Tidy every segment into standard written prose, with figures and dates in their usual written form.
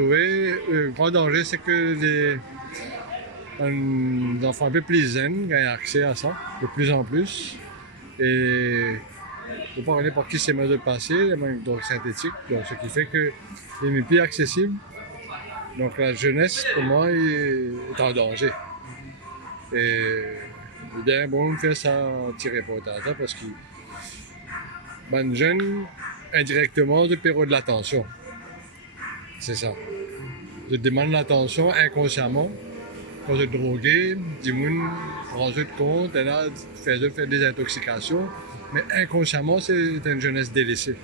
retrouver. Le grand danger, c'est que les enfants un peu plus zen gagnent accès à ça, de plus en plus. Et il ne faut pas regarder par qui c'est mal de passer, les drogues synthétiques, donc ce qui fait qu'il est plus accessible. Donc la jeunesse, pour moi, est en danger. Et il est bien bon de faire ça, un petit reportage, parce que les jeunes, indirectement, de perdre de l'attention. C'est ça. Je demande l'attention inconsciemment. Quand je drogué, du monde rend compte, et là, fait des intoxications. Mais inconsciemment, c'est une jeunesse délaissée.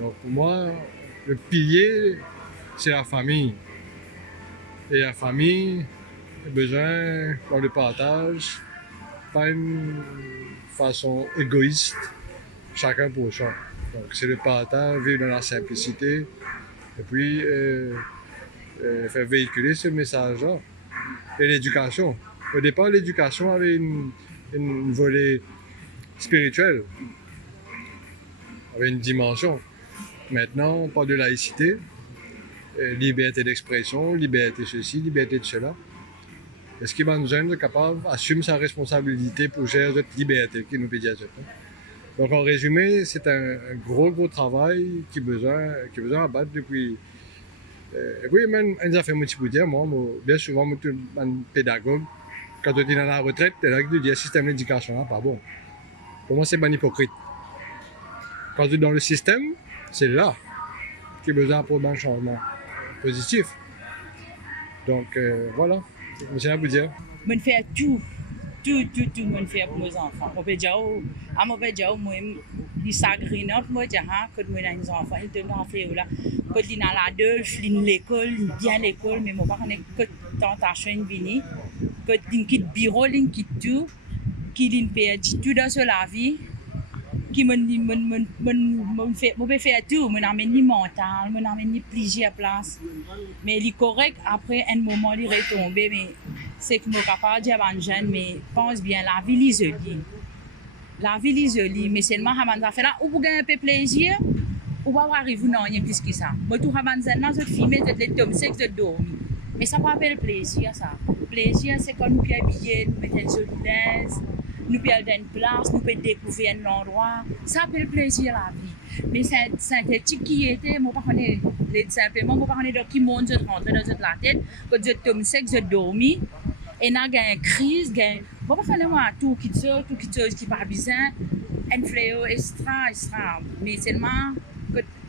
Donc pour moi, le pilier, c'est la famille. Et la famille a besoin dans le partage, pas une façon égoïste, chacun pour soi. Donc c'est le partage, vivre dans la simplicité, et puis faire véhiculer ce message-là. Et l'éducation. Au départ, l'éducation avait une volée spirituelle, avait une dimension. Maintenant, on parle de laïcité, liberté d'expression, liberté ceci, liberté de cela. Est-ce qu'il va nous être capable d'assumer sa responsabilité pour gérer cette liberté qui nous peut dire? Donc en résumé, c'est un gros travail qui a besoin abattre depuis. Oui, même un affaire multipolaire, moi, bien souvent, je suis un pédagogue. Quand tu es dans la retraite, tu es là que tu dis le système d'éducation n'est pas bon. Pour moi, c'est pas hypocrite. Quand tu es dans le système, c'est là qu'il y a besoin pour un changement positif. Donc voilà, je tiens à vous dire. Je fais tout, je fais pour mes enfants. Je peux dire, moi, je suis agré, moi, quand je suis des enfants, ils te l'ont fait là. Quand ils sont à l'école, je suis à l'école, bien à l'école, mais moi, je ne sais pas quand tentation est venue. Quand ils quittent le bureau, ils quittent tout, qu'ils perdent tout dans la vie. Qui me fait tout, me amène ni mental, me amène ni plaisir à place. Mais il est correct, après un moment, il retombe, mais c'est que je suis capable de dire à un jeune, mais pense bien, la vie est jolie. La vie est jolie, mais seulement à un fait là, ou pour gagner un peu de plaisir, ou pas arriver non, il y a plus que ça. Moi, tout à un jeune, je filme, je te tombe, c'est que je dormir. Mais ça pas le plaisir, ça. Le plaisir, c'est quand nous sommes habillés, nous mettons une jolie laisse. Nous perdons une place, nous pouvons découvrir un endroit. Ça fait le plaisir la vie. Mais c'est synthétique qui était, moi, simplement, moi, je ne qui monte, je rentre dans la tête, quand je tombe sec, je dormis, et là, il y a une crise, je ne pas faire tout qui n'est pas besoin, un fléau extra. Mais seulement,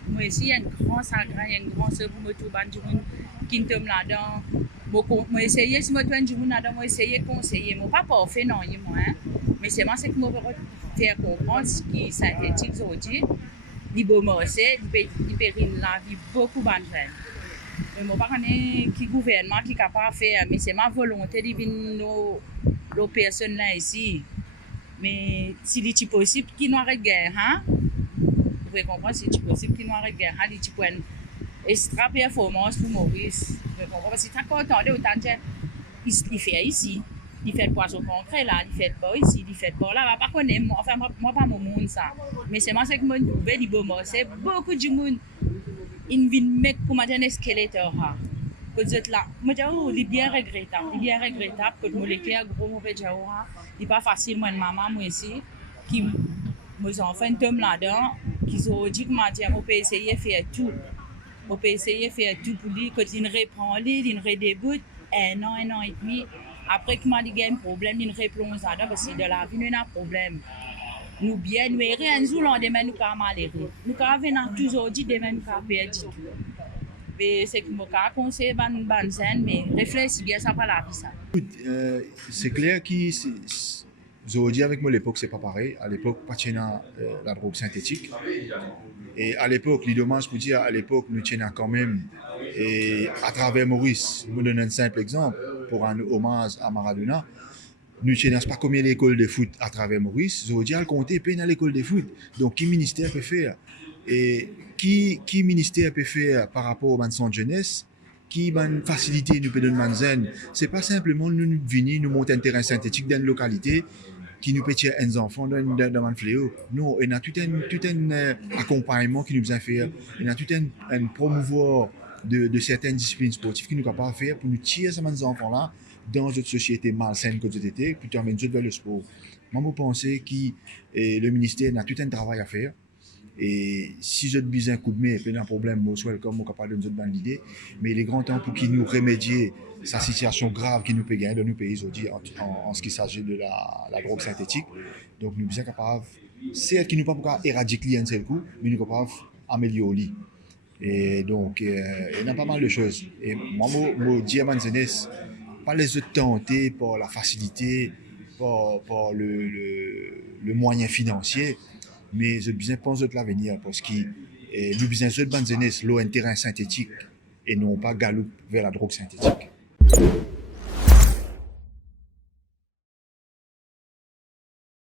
moi ici, il y a un grand sacré, il y a un grand sœur pour me trouver, qui tombe là-dedans. Moi, essayer, si je suis là-dedans, moi, essayer de conseiller. Moi, pas parfait, non, moi, hein. Mais c'est moi, c'est que moi, je veux faire comprendre ce qui est synthétique aujourd'hui. Il peut marcher, il peut la vie beaucoup de jeunes. Mais moi, je ne sais pas qui gouvernement qui est capable de faire, mais c'est ma volonté de venir nos personnes là ici. Mais si c'est possible, qu'il n'y ait pas de guerre, hein? Vous pouvez comprendre, si c'est possible, qu'il n'y ait pas de guerre, il y a une extra performance pour Maurice. Vous pouvez comprendre, parce que si tu as entendu autant de gens, il fait ici. Il fait le poisson concret là, il fait pas ici, il fait pas là. Par contre, moi pas mon monde ça. Mais c'est moi ce que je trouve, il bon, c'est beaucoup de monde. Ils viennent mettre pour mettre un squelette là. Que vous êtes là. Moi, il est bien regrettable. Il est bien regrettable que mon lecteur gros mauvais déjà. Il n'est pas facile, moi, maman, moi ici, qui mes enfants tombent là-dedans, qui ont dit que on peut essayer de faire tout. On peut essayer de faire tout pour lui, quand il reprend lui, il redébute 1 an et demi. Après que il y a un problème, il répond ça parce que de la vie, il y a un problème. Nous bien, nous rien, nous lendemain, nous avons malheureux. Nous avons venir toujours dit, demain, nous avons perdu tout. Mais c'est que je conseille ban zen, mais réfléchis bien, ça pas la vie ça. C'est clair qu'aujourd'hui avec moi à l'époque c'est pas pareil. À l'époque, pas la drogue synthétique. Et à l'époque, les dommages pour dire à l'époque, nous tenions quand même, et à travers Maurice, je vous donne un simple exemple pour un hommage à Maradona. Nous tenions pas combien l'école de foot à travers Maurice. Aujourd'hui, à le compter, peine à l'école de foot. Donc, qui ministère peut faire? Et qui ministère peut faire par rapport au centre de jeunesse? Qui facilité nous peut donner zen? C'est pas simplement nous venir nous monter un terrain synthétique dans une localité qui nous peut tirer un enfant dans un fléau. Non, il y a tout un accompagnement qui nous a fait. Il y a tout un promouvoir de certaines disciplines sportives qui nous capables de faire pour nous tirer ces enfants-là dans une société malsaine que nous étions, puis amener vers le sport. Moi, je pense que le ministère a tout un travail à faire. Et si je besoin un coup de main, puis un problème, moi, je suis capable de nous donner l'idée. Mais il est grand temps pour qu'il nous remédie sa situation grave qui nous peut gagner dans nos pays aujourd'hui en ce qui s'agit de la drogue synthétique. Donc, nous sommes capables, certes, qui nous pas pour éradiquer un seul coup, mais nous sommes capables d'améliorer. Et donc, il y a pas mal de choses. Et moi, je dis à ma jeunesse, pas les autres tenter par la facilité, par le moyen financier, mais je pense de l'avenir parce que nous besoin de bonne jeunesse, l'eau un terrain synthétique et non pas galop vers la drogue synthétique.